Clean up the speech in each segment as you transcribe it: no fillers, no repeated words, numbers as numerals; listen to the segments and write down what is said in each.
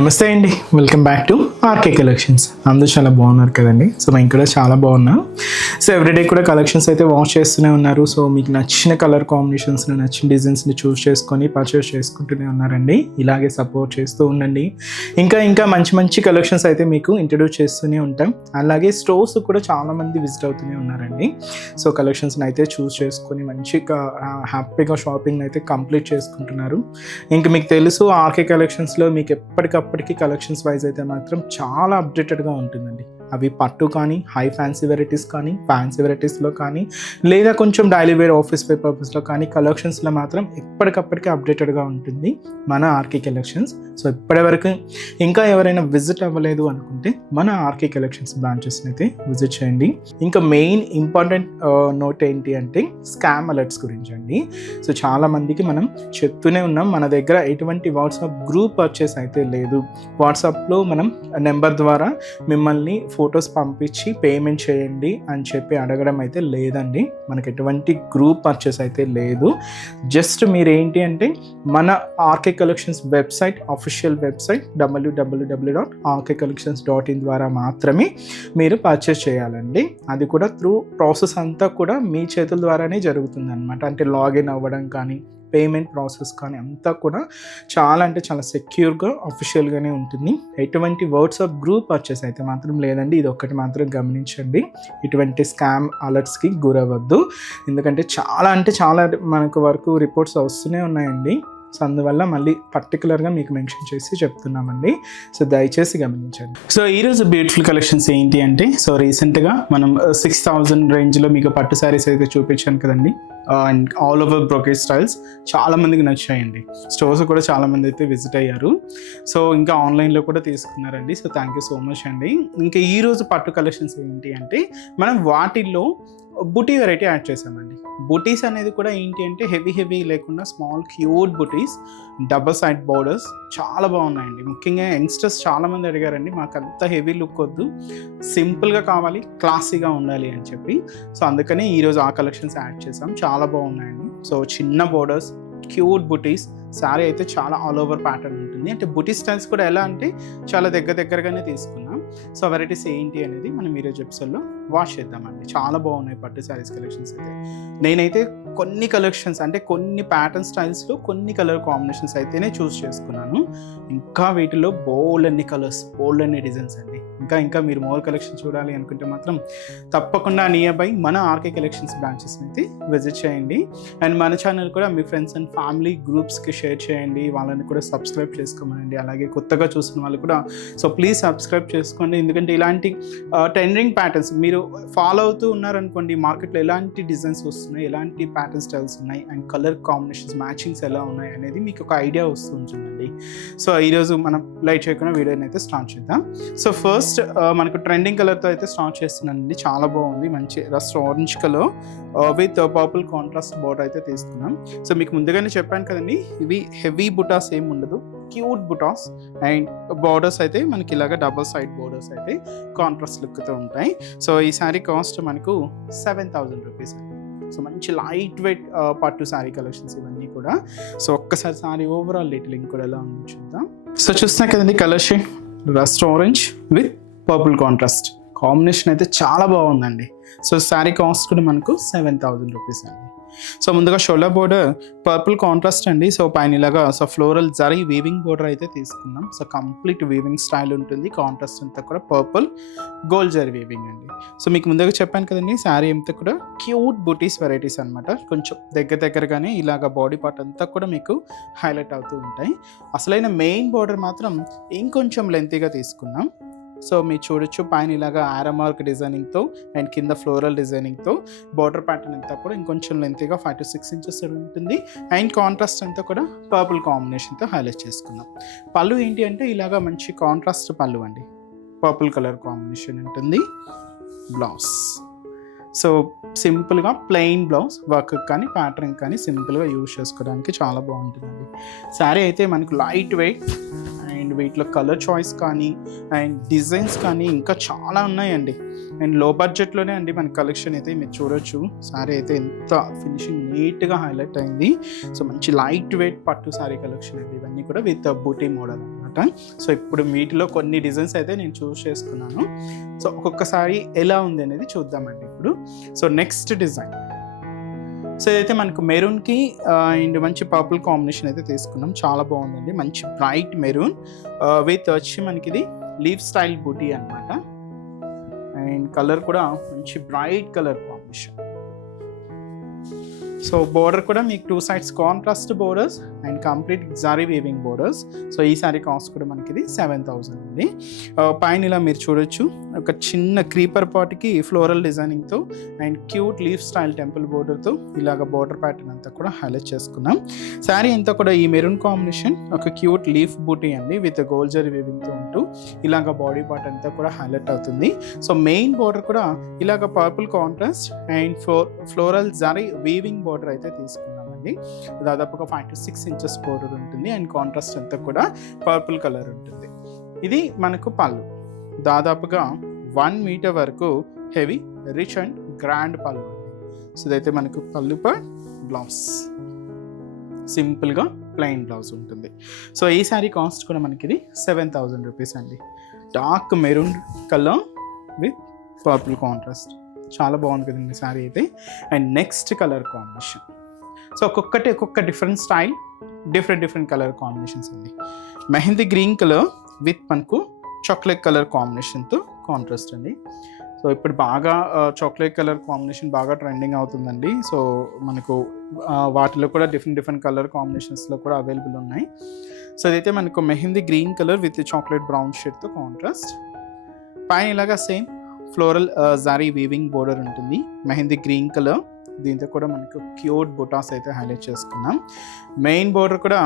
నమస్తే అండి, welcome back to RK collections. అందరూ చాలా బాగున్నారు కదండి. సో మేము కూడా చాలా బాగున్నాం. సో ఎవ్రీడే కూడా కలెక్షన్స్ అయితే వాచ్ చేస్తూనే ఉన్నారు. సో మీకు నచ్చిన కలర్ కాంబినేషన్స్ని, నచ్చిన డిజైన్స్ని చూస్ చేసుకొని పర్చేస్ చేసుకుంటూనే ఉన్నారండి. ఇలాగే సపోర్ట్ చేస్తూ ఉండండి. ఇంకా మంచి మంచి కలెక్షన్స్ అయితే మీకు ఇంట్రడ్యూస్ చేస్తూనే ఉంటాం. అలాగే స్టోర్స్ కూడా చాలామంది విజిట్ అవుతూనే ఉన్నారండి. సో కలెక్షన్స్ని అయితే చూస్ చేసుకొని మంచిగా హ్యాపీగా షాపింగ్ అయితే కంప్లీట్ చేసుకుంటున్నారు. ఇంకా మీకు తెలుసు ఆర్కే కలెక్షన్స్లో మీకు ఎప్పటికప్పటికి కలెక్షన్స్ వైజ్ అయితే మాత్రం చాలా అప్డేటెడ్గా ఉంటుందండి. అవి పట్టు కానీ, హై ఫ్యాన్సీ వెరైటీస్ కానీ, ఫ్యాన్సీ వెరైటీస్లో కానీ, లేదా కొంచెం డైలీ వేర్ ఆఫీస్ వేర్ పర్పస్లో కానీ కలెక్షన్స్లో మాత్రం ఎప్పటికప్పటికి అప్డేటెడ్గా ఉంటుంది మన ఆర్కే కలెక్షన్స్. సో ఇప్పటివరకు ఇంకా ఎవరైనా విజిట్ అవ్వలేదు అనుకుంటే మన ఆర్కే కలెక్షన్స్ బ్రాంచెస్ని అయితే విజిట్ చేయండి. ఇంకా మెయిన్ ఇంపార్టెంట్ నోట్ ఏంటి అంటే స్కామ్ అలర్ట్స్ గురించి అండి. సో చాలామందికి మనం చెప్తూనే ఉన్నాం, మన దగ్గర ఎటువంటి వాట్సాప్ గ్రూప్ పర్చేస్ అయితే లేదు. వాట్సాప్లో మనం నెంబర్ ద్వారా మిమ్మల్ని ఫొటోస్ పంపించి పేమెంట్ చేయండి అని చెప్పి అడగడం అయితే లేదండి. మనకి ఎటువంటి గ్రూప్ పర్చేస్ అయితే లేదు. జస్ట్ మీరు ఏంటి అంటే మన RK collections website, official website www.rkcollections.in ద్వారా మాత్రమే మీరు పర్చేస్ చేయాలండి. అది కూడా త్రూ ప్రాసెస్ అంతా కూడా మీ చేతుల ద్వారానే జరుగుతుంది అనమాట. అంటే లాగిన్ అవ్వడం కానీ, పేమెంట్ ప్రాసెస్ కానీ అంతా కూడా చాలా సెక్యూర్గా అఫీషియల్గానే ఉంటుంది. ఎటువంటి వాట్సాప్ గ్రూప్ పర్చేస్ అయితే మాత్రం లేదండి. ఇది ఒక్కటి మాత్రం గమనించండి. ఇటువంటి స్కామ్ అలర్ట్స్కి గురవద్దు. ఎందుకంటే చాలా మనకు వరకు రిపోర్ట్స్ వస్తూనే ఉన్నాయండి. సో అందువల్ల మళ్ళీ పర్టికులర్గా మీకు మెన్షన్ చేసి చెప్తున్నామండి. సో దయచేసి గమనించండి. సో ఈరోజు బ్యూటిఫుల్ కలెక్షన్స్ ఏంటి అంటే, సో రీసెంట్గా మనం 6,000 రేంజ్లో మీకు పట్టు శారీస్ అయితే చూపించాను కదండి. అండ్ ఆల్ ఓవర్ బ్రోకేజ్ స్టైల్స్ చాలామందికి నచ్చాయండి. స్టోర్స్ కూడా చాలామంది అయితే విజిట్ అయ్యారు. సో ఇంకా ఆన్లైన్లో కూడా తీసుకున్నారండి. So thank you so much అండి. ఇంకా ఈరోజు పట్టు కలెక్షన్స్ ఏంటి అంటే మనం వాటిల్లో బుటీ వెరైటీ యాడ్ చేసామండి. బుటీస్ అనేది కూడా ఏంటి అంటే హెవీ లేకుండా స్మాల్ క్యూట్ బుటీస్, డబల్ సైడ్ బోర్డర్స్ చాలా బాగున్నాయండి. ముఖ్యంగా యంగ్స్టర్స్ చాలామంది అడిగారండి, మాకు అంత హెవీ లుక్ వద్దు, సింపుల్గా కావాలి, క్లాసీగా ఉండాలి అని చెప్పి. సో అందుకని ఈరోజు ఆ కలెక్షన్స్ యాడ్ చేసాం. చాలా బాగున్నాయండి. సో చిన్న బోర్డర్స్, క్యూట్ బుటీస్, శారీ అయితే చాలా ఆల్ ఓవర్ ప్యాటర్న్ ఉంటుంది. అంటే బుటీ స్టైల్స్ కూడా ఎలా అంటే చాలా దగ్గరగానే తీసుకున్నాం. సో వెరైటీస్ ఏంటి అనేది మనం ఈరోజు ఎపిసోడ్లో వాచ్ చేద్దామండి. చాలా బాగున్నాయి పట్టు శారీస్ కలెక్షన్స్ అయితే. నేనైతే కొన్ని కలెక్షన్స్ అంటే కొన్ని ప్యాటర్న్ స్టైల్స్లో కొన్ని కలర్ కాంబినేషన్స్ అయితేనే చూస్ చేసుకున్నాను. ఇంకా వీటిలో బోల్డ్ అన్ని కలర్స్, బోల్డ్ అన్ని డిజైన్స్ అండి. ఇంకా మీరు మోర్ కలెక్షన్ చూడాలి అనుకుంటే మాత్రం తప్పకుండా నియర్ బై మన ఆర్కే కలెక్షన్స్ బ్రాంచెస్ని అయితే విజిట్ చేయండి. అండ్ మన ఛానల్ కూడా మీ ఫ్రెండ్స్ అండ్ ఫ్యామిలీ గ్రూప్స్కి షేర్ చేయండి. వాళ్ళని కూడా సబ్స్క్రైబ్ చేసుకోమనండి. అలాగే కొత్తగా చూసిన వాళ్ళు కూడా సో ప్లీజ్ సబ్స్క్రైబ్ చేసుకోండి. ఎందుకంటే ఇలాంటి ట్రెండింగ్ ప్యాటర్న్స్ మీరు ఫాలో అవుతూ ఉన్నారనుకోండి, మార్కెట్లో ఎలాంటి డిజైన్స్ వస్తున్నాయి, ఎలాంటి ప్యాటర్న్ స్టైల్స్ ఉన్నాయి, అండ్ కలర్ కాంబినేషన్స్ మ్యాచింగ్స్ ఎలా ఉన్నాయి అనేది మీకు ఒక ఐడియా వస్తూ ఉంటుందండి. సో ఈరోజు మనం లైట్ చేయకుండా వీడియోని అయితే స్టార్ట్ చేద్దాం. సో ఫస్ట్ మనకు ట్రెండింగ్ కలర్తో అయితే స్టార్ట్ చేస్తున్నానండి. చాలా బాగుంది. మంచి rust orange colour with purple contrast border అయితే తీసుకున్నాం. సో మీకు ముందుగానే చెప్పాను కదండి, ఇవి హెవీ బుటాస్ ఏమి ఉండదు, క్యూట్ బుటాస్. అండ్ బోర్డర్స్ అయితే మనకి ఇలాగ డబుల్ సైడ్ బోర్డర్స్ అయితే కాంట్రాస్ట్ లుక్తో ఉంటాయి. సో ఈ శారీ కాస్ట్ మనకు 7,000 రూపీస్ అండి. సో మంచి లైట్ వెయిట్ పట్టు శారీ కలెక్షన్స్ ఇవన్నీ కూడా. సో ఒక్కసారి శారీ ఓవరాల్ డీటెయిలింగ్ కూడా ఎలా ఉంది చూద్దాం. సో చూస్తున్నా కదండి, colour shade rust orange with purple contrast combination అయితే చాలా బాగుందండి. సో శారీ కాస్ట్ కూడా మనకు 7,000 రూపీస్ అండి. సో ముందుగా షోల్డర్ బోర్డర్ పర్పుల్ కాంట్రాస్ట్ అండి. సో పైన ఇలాగా so floral zari weaving border అయితే తీసుకున్నాం. సో కంప్లీట్ వీవింగ్ స్టైల్ ఉంటుంది. కాంట్రాస్ట్ అంతా కూడా పర్పుల్ గోల్డ్ జరీ వీవింగ్ అండి. సో మీకు ముందుగా చెప్పాను కదండి, శారీ అంతా కూడా క్యూట్ బుటీస్ వెరైటీస్ అనమాట. కొంచెం దగ్గరగానే ఇలాగ బాడీ పార్ట్ అంతా కూడా మీకు హైలైట్ అవుతూ ఉంటాయి. అసలైన మెయిన్ బోర్డర్ మాత్రం ఇంకొంచెం లెంతీగా తీసుకున్నాం. సో మీరు చూడొచ్చు, పైన ఇలాగా ఆరమార్క్ డిజైనింగ్తో అండ్ కింద ఫ్లోరల్ డిజైనింగ్తో బార్డర్ ప్యాటర్న్ అంతా కూడా ఇంకొంచెం లెంతీగా 5 to 6 ఇంచెస్ ఉంటుంది. అండ్ కాంట్రాస్ట్ అంతా కూడా పర్పుల్ కాంబినేషన్తో హైలైట్ చేసుకున్నాం. పళ్ళు ఏంటి అంటే ఇలాగా మంచి కాంట్రాస్ట్ పళ్ళు అండి, పర్పుల్ కలర్ కాంబినేషన్ ఉంటుంది. బ్లౌజ్ సో సింపుల్గా ప్లెయిన్ బ్లౌజ్, వర్క్ కానీ ప్యాటర్న్ కానీ సింపుల్గా యూజ్ చేసుకోవడానికి చాలా బాగుంటుందండి. శారీ అయితే మనకు లైట్ వెయిట్ అండ్ వీటిలో కలర్ చాయిస్ కానీ అండ్ డిజైన్స్ కానీ ఇంకా చాలా ఉన్నాయండి. అండ్ లో బడ్జెట్లోనే అండి మన కలెక్షన్ అయితే మీరు చూడొచ్చు. శారీ అయితే ఎంత ఫినిషింగ్ నీట్గా హైలైట్ అయింది. సో మంచి లైట్ వెయిట్ పట్టు శారీ కలెక్షన్ అండి. ఇవన్నీ కూడా విత్ బూటీ మోడల్ అనమాట. అనమాట. సో ఇప్పుడు వీటిలో కొన్ని డిజైన్స్ అయితే నేను చూస్ చేసుకున్నాను. సో ఒక్కొక్కసారి ఎలా ఉంది అనేది చూద్దామండి ఇప్పుడు. సో నెక్స్ట్ డిజైన్, సో ఇదైతే మనకు మెరూన్కి అండ్ మంచి పర్పుల్ కాంబినేషన్ అయితే తీసుకున్నాం. చాలా బాగుందండి, మంచి బ్రైట్ మెరూన్ విత్ వచ్చి మనకి ఇది లీవ్ స్టైల్ బూటీ అనమాట. అండ్ కలర్ కూడా మంచి bright colour combination. So border కూడా మీకు 2 sides contrast borders and complete zari weaving borders. So ఈ సారీ కాస్ట్ కూడా మనకి ఇది 7,000 అండి. పైన ఇలా మీరు చూడొచ్చు ఒక చిన్న క్రీపర్ పాట్కి ఫ్లోరల్ డిజైనింగ్తో and cute leaf style temple బోర్డర్తో ఇలాగ బోర్డర్ ప్యాటర్న్ అంతా కూడా హైలైట్ చేసుకున్నాం. శారీ అంతా కూడా ఈ మెరూన్ కాంబినేషన్ ఒక క్యూట్ లీఫ్ బూటీ అండి విత్ గోల్డ్ జరీ వీవింగ్తో ఉంటూ ఇలాగ బాడీ పార్ట్ అంతా కూడా హైలైట్ అవుతుంది. సో మెయిన్ బోర్డర్ కూడా ఇలాగ purple contrast and floral zari weaving border అయితే తీసుకున్నామండి. దాదాపుగా 5 to 6 inches బోర్డర్ ఉంటుంది అండ్ కాంట్రాస్ట్ అంతా కూడా పర్పుల్ కలర్ ఉంటుంది. ఇది మనకు పళ్ళు దాదాపుగా 1 meter వరకు హెవీ రిచ్ అండ్ గ్రాండ్ పళ్ళు అండి. సో ఇదైతే మనకు పళ్ళు పార్ట్, బ్లౌజ్ సింపుల్గా ప్లెయిన్ బ్లౌజ్ ఉంటుంది. సో ఈ శారీ కాస్ట్ కూడా మనకి ఇది 7,000 rupees అండి. Dark maroon colour with purple contrast, చాలా బాగుంది కదండి శారీ అయితే. And next colour combination, so ఒక్కొక్క different style, different colour combinations అండి. మెహందీ గ్రీన్ కలర్ విత్ మనకు చాక్లెట్ కలర్ కాంబినేషన్తో కాంట్రాస్ట్ అండి. సో ఇప్పుడు బాగా చాక్లెట్ కలర్ కాంబినేషన్ బాగా ట్రెండింగ్ అవుతుందండి. సో మనకు వాటిలో కూడా డిఫరెంట్ కలర్ కాంబినేషన్స్లో కూడా అవైలబుల్ ఉన్నాయి. సో ఇదైతే మనకు mehndi green colour with chocolate brown షేడ్తో కాంట్రాస్ట్. పైన ఇలాగా same floral zari weaving border ఉంటుంది, మెహందీ గ్రీన్ కలర్. దీంతో కూడా మనకు క్యూట్ బుటాస్ అయితే హైలైట్ చేసుకున్నాం. మెయిన్ బోర్డర్ కూడా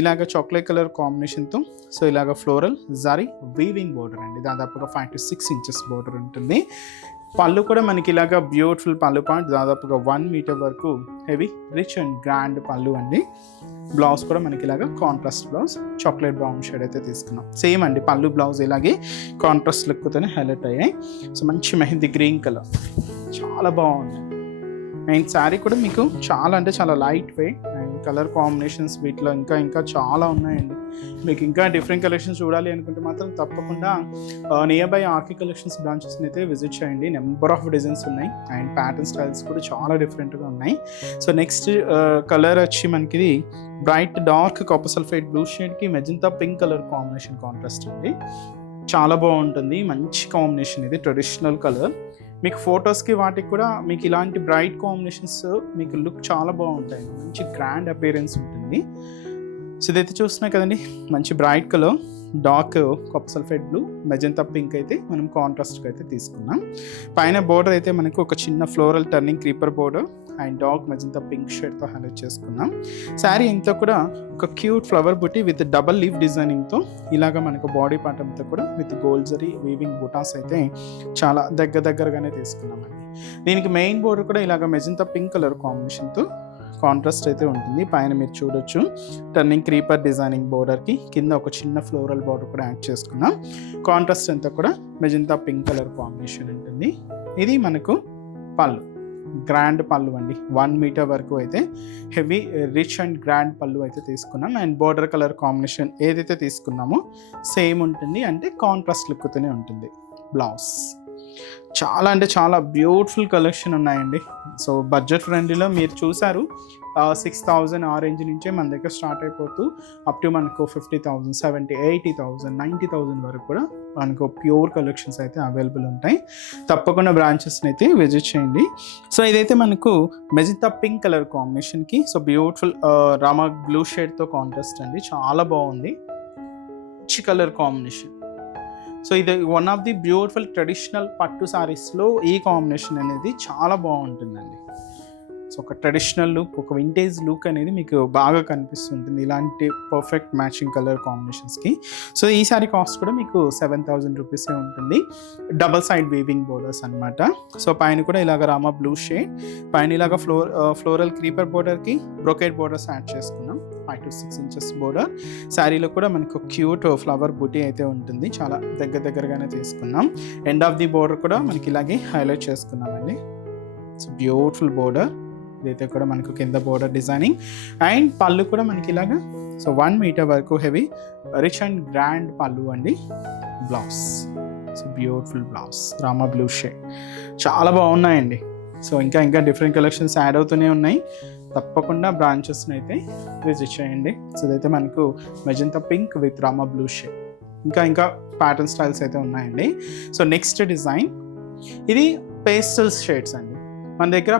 ఇలాగ చాక్లెట్ కలర్ కాంబినేషన్తో సో ఇలాగ ఫ్లోరల్ జారీ వీవింగ్ బోర్డర్ అండి. దాదాపుగా 5 to 6 inches బోర్డర్ ఉంటుంది. పళ్ళు కూడా మనకి ఇలాగ బ్యూటిఫుల్ పళ్ళు పార్ట్, దాదాపుగా 1 meter వరకు హెవీ రిచ్ అండ్ గ్రాండ్ పళ్ళు అండి. బ్లౌజ్ కూడా మనకి ఇలాగ contrast blouse, chocolate brown shade అయితే తీసుకున్నాం. సేమ్ అండి పళ్ళు బ్లౌజ్ ఇలాగే కాంట్రాస్ట్ లుక్తోనే హైలైట్ అయ్యాయి. సో మంచి మెహందీ గ్రీన్ కలర్, చాలా బాగుంది. అండ్ శారీ కూడా మీకు చాలా అంటే చాలా light weight and colour combinations వీటిలో ఇంకా చాలా ఉన్నాయండి. మీకు ఇంకా డిఫరెంట్ కలెక్షన్స్ చూడాలి అనుకుంటే మాత్రం తప్పకుండా నియర్ బై ఆర్కే కలెక్షన్స్ బ్రాంచెస్ని అయితే విజిట్ చేయండి. నెంబర్ ఆఫ్ డిజైన్స్ ఉన్నాయి అండ్ ప్యాటర్న్ స్టైల్స్ కూడా చాలా డిఫరెంట్గా ఉన్నాయి. సో నెక్స్ట్ కలర్ వచ్చి మనకి bright dark copper sulphate blue షేడ్కి magenta pink colour combination contrast అండి. చాలా బాగుంటుంది, మంచి కాంబినేషన్ ఇది, ట్రెడిషనల్ కలర్. మీకు ఫొటోస్కి వాటికి కూడా మీకు ఇలాంటి బ్రైట్ కాంబినేషన్స్ మీకు లుక్ చాలా బాగుంటాయి, మంచి గ్రాండ్ అపియరెన్స్ ఉంటుంది. సో ఇదైతే చూస్తున్నాయి కదండి, మంచి bright colour, dark copper sulphate blue, magenta pink అయితే మనం కాంట్రాస్ట్గా అయితే తీసుకున్నాం. పైన బోర్డర్ అయితే మనకు ఒక చిన్న floral turning creeper border and dark magenta pink షేడ్తో హైలైట్ చేసుకున్నాం. శారీ అంతా కూడా ఒక cute flower buti with double leaf డిజైనింగ్తో ఇలాగ మనకు బాడీ పార్ట్ అంతా కూడా with gold zari weaving butas అయితే చాలా దగ్గరగానే తీసుకున్నామండి. దీనికి మెయిన్ బోర్డర్ కూడా ఇలాగ మెజంతా పింక్ కలర్ కాంబినేషన్తో కాంట్రాస్ట్ అయితే ఉంటుంది. పైన మీరు చూడొచ్చు టర్నింగ్ క్రీపర్ డిజైనింగ్ బోర్డర్కి కింద ఒక చిన్న ఫ్లోరల్ బోర్డర్ కూడా యాడ్ చేసుకున్నాం. కాంట్రాస్ట్ అంతా కూడా మెజంతా పింక్ కలర్ కాంబినేషన్ ఉంటుంది. ఇది మనకు పళ్ళు, గ్రాండ్ పళ్ళు అండి. 1 meter వరకు అయితే హెవీ రిచ్ అండ్ గ్రాండ్ పళ్ళు అయితే తీసుకున్నాం. అండ్ బోర్డర్ కలర్ కాంబినేషన్ ఏదైతే తీసుకున్నామో సేమ్ ఉంటుంది, అంటే కాంట్రాస్ట్ లుక్తోనే ఉంటుంది. బ్లౌజ్ చాలా అంటే చాలా బ్యూటిఫుల్ కలెక్షన్ ఉన్నాయండి. సో బడ్జెట్ ఫ్రెండ్లీలో మీరు చూసారు 6,000 ఆ రేంజ్ నుంచే మన దగ్గర స్టార్ట్ అయిపోతూ అప్ టు మనకు 50,000, 70,000, 80,000, 90,000 వరకు కూడా మనకు ప్యూర్ కలెక్షన్స్ అయితే అవైలబుల్ ఉంటాయి. తప్పకుండా బ్రాంచెస్ని అయితే విజిట్ చేయండి. సో ఇదైతే మనకు మెజంతా పింక్ కలర్ కాంబినేషన్కి సో బ్యూటిఫుల్ రామా బ్లూ షేడ్తో కాంట్రాస్ట్ అండి, చాలా బాగుంది, మంచి కలర్ కాంబినేషన్. సో ఇది one of the beautiful traditional పట్టు సారీస్లో ఈ కాంబినేషన్ అనేది చాలా బాగుంటుందండి. సో ఒక ట్రెడిషనల్ లుక్, ఒక వింటేజ్ లుక్ అనేది మీకు బాగా కనిపిస్తుంటుంది ఇలాంటి పర్ఫెక్ట్ మ్యాచింగ్ కలర్ కాంబినేషన్స్కి. సో ఈ సారీ కాస్ట్ కూడా మీకు 7,000 rupees ఉంటుంది. డబల్ సైడ్ వీవింగ్ బోర్డర్స్ అనమాట. సో పైన కూడా ఇలాగ రామా బ్లూ షేడ్, పైన ఇలాగ ఫ్లోరల్ క్రీపర్ బోర్డర్కి బ్రొకెట్ బోర్డర్స్ యాడ్ చేసుకున్నాం. 5 to 6 inches బోర్డర్. శారీలో కూడా మనకు క్యూట్ ఫ్లవర్ బూటీ అయితే ఉంటుంది, చాలా దగ్గరగానే తీసుకున్నాం. ఎండ్ ఆఫ్ ది బోర్డర్ కూడా మనకి ఇలాగే హైలైట్ చేసుకున్నామండి. సో బ్యూటిఫుల్ బోర్డర్ ఇదైతే కూడా మనకు కింద బోర్డర్ డిజైనింగ్ అండ్ పళ్ళు కూడా మనకి ఇలాగా సో 1 మీటర్ వరకు హెవీ రిచ్ అండ్ గ్రాండ్ పళ్ళు అండి. Blouse so beautiful blouse Rama blue shade, చాలా బాగున్నాయండి. సో ఇంకా డిఫరెంట్ కలెక్షన్స్ యాడ్ అవుతూనే ఉన్నాయి. తప్పకుండా బ్రాంచెస్ని అయితే విజిట్ చేయండి. సో ఇదైతే మనకు magenta pink with Rama blue shade, ఇంకా ప్యాటర్న్ స్టైల్స్ అయితే ఉన్నాయండి. సో నెక్స్ట్ డిజైన్ ఇది పేస్టల్ షేడ్స్ అండి. మన దగ్గర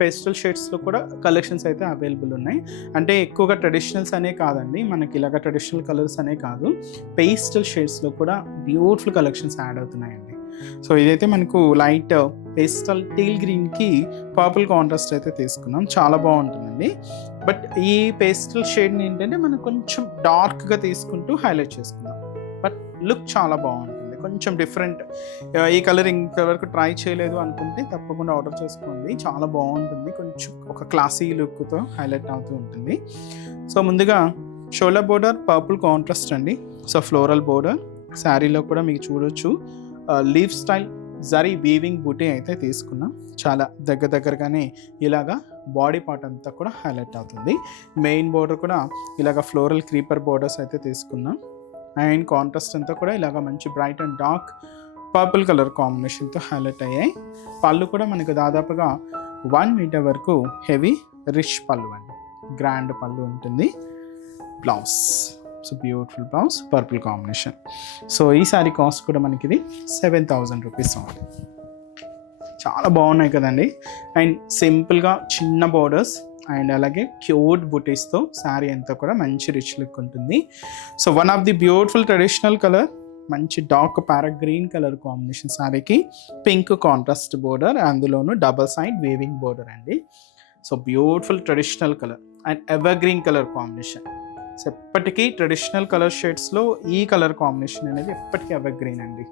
పేస్టల్ షేడ్స్లో కూడా కలెక్షన్స్ అయితే అవైలబుల్ ఉన్నాయి. అంటే ఎక్కువగా ట్రెడిషనల్స్ అనే కాదండి, మనకి ఇలాగ ట్రెడిషనల్ కలర్స్ అనే కాదు, పేస్టల్ షేడ్స్లో కూడా బ్యూటిఫుల్ కలెక్షన్స్ యాడ్ అవుతున్నాయండి. సో ఇదైతే మనకు లైట్ పేస్టల్ టీల్ గ్రీన్కి పర్పుల్ కాంట్రాస్ట్ అయితే తీసుకున్నాం, చాలా బాగుంటుందండి. బట్ ఈ పేస్టల్ షేడ్ని ఏంటంటే మనం కొంచెం డార్క్గా తీసుకుంటూ హైలైట్ చేసుకున్నాం, బట్ లుక్ చాలా బాగుంటుంది, కొంచెం డిఫరెంట్. ఈ కలర్ ఇంతవరకు ట్రై చేయలేదు అనుకుంటే తప్పకుండా ఆర్డర్ చేసుకోండి, చాలా బాగుంటుంది. కొంచెం ఒక క్లాసీ లుక్తో హైలైట్ అవుతూ ఉంటుంది. సో ముందుగా షోల్డర్ బోర్డర్ పర్పుల్ కాంట్రాస్ట్ అండి. సో ఫ్లోరల్ బోర్డర్ శారీలో కూడా మీకు చూడొచ్చు లీవ్ స్టైల్ జరీ వీవింగ్ బూటీ అయితే తీసుకున్నాం, చాలా దగ్గరగానే ఇలాగా బాడీ పార్ట్ అంతా కూడా హైలైట్ అవుతుంది. మెయిన్ బోర్డర్ కూడా ఇలాగ ఫ్లోరల్ క్రీపర్ బోర్డర్స్ అయితే తీసుకున్నాం అండ్ కాంట్రాస్ట్ అంతా కూడా ఇలాగ మంచి bright and dark purple colour కాంబినేషన్తో హైలైట్ అయ్యాయి. పళ్ళు కూడా మనకు దాదాపుగా 1 మీటర్ వరకు హెవీ రిచ్ పళ్ళు అండి, గ్రాండ్ పళ్ళు ఉంటుంది. Blouse so beautiful blouse purple combination. So ఈ సారీ కాస్ట్ కూడా మనకి ఇది 7,000 రూపీస్ ఉంది. చాలా బాగున్నాయి కదండి. అండ్ సింపుల్గా చిన్న బోర్డర్స్ అండ్ అలాగే క్యూట్ బుటీస్తో శారీ అంతా కూడా మంచి రిచ్ లుక్ ఉంటుంది. So one of the beautiful traditional colour మంచి dark parrot green colour combination శారీకి పింక్ కాంట్రాస్ట్ బోర్డర్, అందులోనూ డబల్ సైడ్ వీవింగ్ బోర్డర్ అండి. So beautiful traditional colour and evergreen colour combination. So ఎప్పటికీ traditional colour షేడ్స్లో ఈ colour combination అనేది ఎప్పటికీ ever green అండి,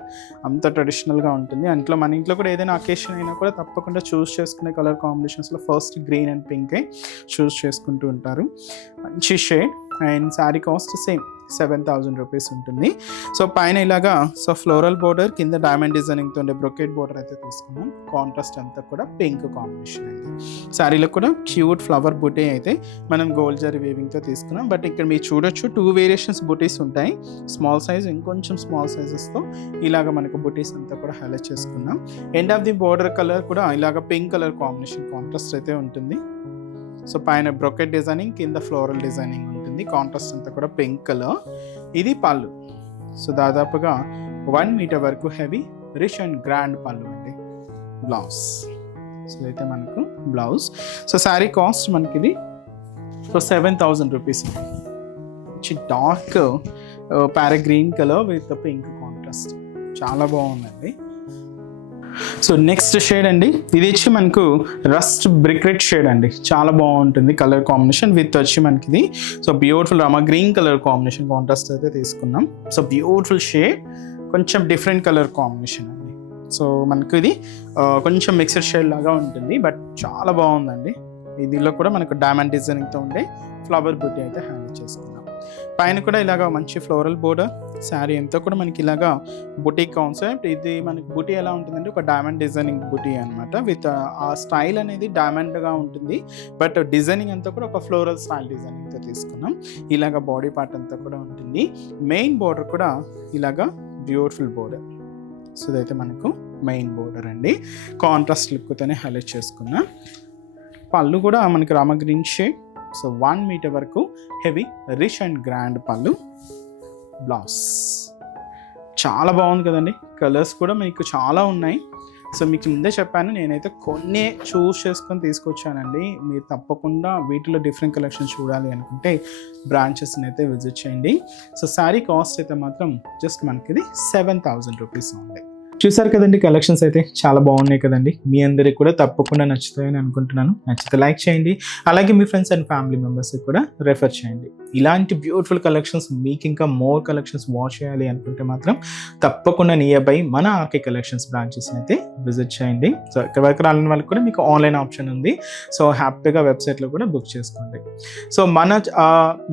అంత ట్రెడిషనల్గా ఉంటుంది. అంట్లో మన ఇంట్లో కూడా ఏదైనా అకేషన్ అయినా కూడా తప్పకుండా చూస్ చేసుకునే కలర్ కాంబినేషన్స్లో ఫస్ట్ గ్రీన్ అండ్ పింకే చూస్ చేసుకుంటూ ఉంటారు. మంచి shade and sari cost same 7,000 rupees ఉంటుంది. సో పైన ఇలాగా సో ఫ్లోరల్ బోర్డర్, కింద డైమండ్ డిజైనింగ్తో ఉండే బ్రొకెట్ బోర్డర్ అయితే తీసుకున్నాం. కాంట్రాస్ట్ అంతా కూడా పింక్ కాంబినేషన్ అండి. శారీలో కూడా క్యూట్ ఫ్లవర్ బుటీ అయితే మనం గోల్డ్ జరీ వీవింగ్తో తీసుకున్నాం. బట్ ఇక్కడ మీరు చూడొచ్చు 2 వేరియేషన్స్ బుటీస్ ఉంటాయి, స్మాల్ సైజ్ ఇంకొంచెం స్మాల్ సైజెస్తో ఇలాగ మనకు బుటీస్ అంతా కూడా హైలైట్ చేసుకున్నాం. End of the border colour కూడా ఇలాగ పింక్ కలర్ కాంబినేషన్ కాంట్రాస్ట్ అయితే ఉంటుంది. సో పైన బ్రొకెట్ డిజైనింగ్, కింద ఫ్లోరల్ డిజైనింగ్ ఉంటుంది. కాంట్రాస్ట్ అంతా కూడా పింక్ కలర్. ఇది పళ్ళు. సో దాదాపుగా 1 మీటర్ వరకు హెవీ రిచ్ అండ్ గ్రాండ్ పళ్ళు అండి. బ్లౌజ్ సో అయితే మనకు బ్లౌజ్. సో శారీ కాస్ట్ మనకి ఇది so 7,000 rupees. Dark parrot green colour with pink contrast, చాలా బాగుందండి. సో నెక్స్ట్ షేడ్ అండి, ఇది వచ్చి మనకు రస్ట్ బ్రిక్ రెడ్ షేడ్ అండి, చాలా బాగుంటుంది కలర్ కాంబినేషన్ విత్ వచ్చి మనకి ఇది so beautiful Rama green colour combination contrast అయితే తీసుకున్నాం. సో బ్యూటిఫుల్ షేడ్, కొంచెం డిఫరెంట్ కలర్ కాంబినేషన్ అండి. సో మనకు ఇది కొంచెం మిక్స్డ్ షేడ్ లాగా ఉంటుంది, బట్ చాలా బాగుందండి. ఇదిలో కూడా మనకు డైమండ్ డిజైనింగ్తో ఉండే ఫ్లవర్ బుటీ అయితే హైలైట్ చేసుకున్నాం. పైన కూడా ఇలాగా మంచి ఫ్లోరల్ బోర్డర్, శారీ అంతా కూడా మనకి ఇలాగా బుటీ కాన్సెప్ట్. ఇది మనకి బుటీ ఎలా ఉంటుందంటే ఒక డైమండ్ డిజైనింగ్ బుటీ అనమాట, విత్ ఆ స్టైల్ అనేది డైమండ్గా ఉంటుంది, బట్ డిజైనింగ్ అంతా కూడా ఒక ఫ్లోరల్ స్టైల్ డిజైనింగ్తో తీసుకున్నాం. ఇలాగా బాడీ పార్ట్ అంతా కూడా ఉంటుంది. మెయిన్ బోర్డర్ కూడా ఇలాగా బ్యూటిఫుల్ బోర్డర్. సో ఇదైతే మనకు మెయిన్ బోర్డర్ అండి, కాంట్రాస్ట్ లుక్తోనే హైలైట్ చేసుకున్నాం. పళ్ళు కూడా మనకి రామా గ్రీన్ షేడ్. సో 1 మీటర్ వరకు హెవీ రిచ్ అండ్ గ్రాండ్ పళ్ళు. బ్లౌజ్ చాలా బాగుంది కదండి. కలర్స్ కూడా మీకు చాలా ఉన్నాయి. సో మీకు ముందే చెప్పాను, నేనైతే కొన్ని చూస్ చేసుకొని తీసుకొచ్చానండి. మీరు తప్పకుండా వీటిలో డిఫరెంట్ కలెక్షన్ చూడాలి అనుకుంటే బ్రాంచెస్ని అయితే విజిట్ చేయండి. సో శారీ కాస్ట్ అయితే మాత్రం జస్ట్ మనకి ఇది 7,000 రూపీస్ ఉంది. చూసారు కదండి, కలెక్షన్స్ అయితే చాలా బాగున్నాయి కదండి. మీ అందరికి కూడా తప్పకుండా నచ్చుతాయని అనుకుంటున్నాను. నచ్చితే లైక్ చేయండి, అలాగే మీ ఫ్రెండ్స్ అండ్ ఫ్యామిలీ మెంబర్స్కి కూడా రెఫర్ చేయండి. ఇలాంటి బ్యూటిఫుల్ కలెక్షన్స్ మీకు ఇంకా మోర్ కలెక్షన్స్ వాచ్ చేయాలి అనుకుంటే మాత్రం తప్పకుండా నియర్ బై మన ఆర్కే కలెక్షన్స్ బ్రాంచెస్ని అయితే విజిట్ చేయండి. సో ఇక్కడ వరకు రాని వాళ్ళకి కూడా మీకు ఆన్లైన్ ఆప్షన్ ఉంది. సో హ్యాపీగా వెబ్సైట్లో కూడా బుక్ చేసుకోండి. సో మన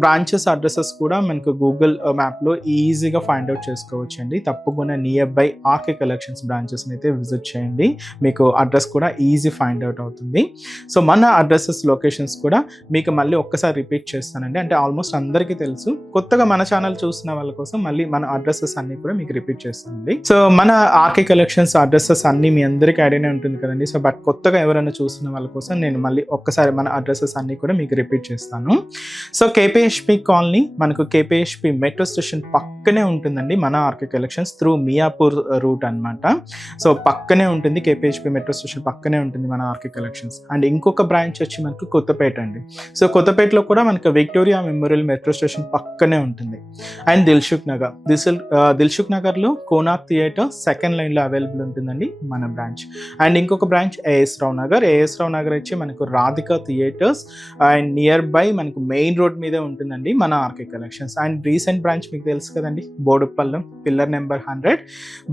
బ్రాంచెస్ అడ్రసెస్ కూడా మనకు గూగుల్ మ్యాప్లో ఈజీగా ఫైండ్ అవుట్ చేసుకోవచ్చు అండి. తప్పకుండా nearby RK collection collections బ్రాంచెస్ని అయితే విజిట్ చేయండి. మీకు అడ్రస్ కూడా ఈజీ ఫైండ్ అవుట్ అవుతుంది. సో మన అడ్రసెస్ లొకేషన్స్ కూడా మీకు మళ్ళీ ఒక్కసారి రిపీట్ చేస్తానండి. అంటే ఆల్మోస్ట్ అందరికీ తెలుసు, కొత్తగా మన ఛానల్ చూసిన వాళ్ళ కోసం మళ్ళీ మన అడ్రసెస్ అన్నీ కూడా మీకు రిపీట్ చేస్తానండి. సో మన ఆర్కే కలెక్షన్స్ అడ్రసెస్ అన్నీ మీ అందరికీ ఐడియానే ఉంటుంది కదండి. సో బట్ కొత్తగా ఎవరైనా చూసిన వాళ్ళ కోసం నేను మళ్ళీ ఒక్కసారి మన అడ్రసెస్ అన్నీ కూడా మీకు రిపీట్ చేస్తాను. సో కేపీహెచ్పి కాలనీ మనకు కేపీహెచ్పి మెట్రో స్టేషన్ పక్కనే ఉంటుందండి మన RK collections through Miyapur route అనమాట. సో పక్కనే ఉంటుంది, కేపీహెచ్పి మెట్రో స్టేషన్ పక్కనే ఉంటుంది మన ఆర్కే కలెక్షన్స్. అండ్ ఇంకొక బ్రాంచ్ వచ్చి మనకు కొత్తపేట అండి. సో కొత్తపేటలో కూడా మనకు విక్టోరియా మెమోరియల్ మెట్రో స్టేషన్ పక్కనే ఉంటుంది. అండ్ దిల్సుఖ్ నగర్లో కోనార్క్ థియేటర్ సెకండ్ లైన్లో అవైలబుల్ ఉంటుందండి మన బ్రాంచ్. అండ్ ఇంకొక బ్రాంచ్ ఏఎస్ రావు నగర్ వచ్చి మనకు Radhika theatres and nearby మనకు మెయిన్ రోడ్ మీదే ఉంటుందండి మన RK collections. And recent branch మీకు తెలుసు కదండి, Boduppal pillar number 100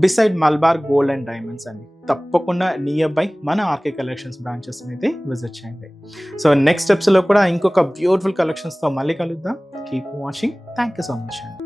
beside Malabar gold and diamonds అండి. తప్పకుండా నియర్ బై మన ఆర్కే కలెక్షన్స్ బ్రాంచెస్ అయితే విజిట్ చేయండి. సో నెక్స్ట్ స్టెప్స్లో కూడా ఇంకొక బ్యూటిఫుల్ కలెక్షన్స్తో మళ్ళీ కలుద్దాం. Keep watching. Thank you so much అండి.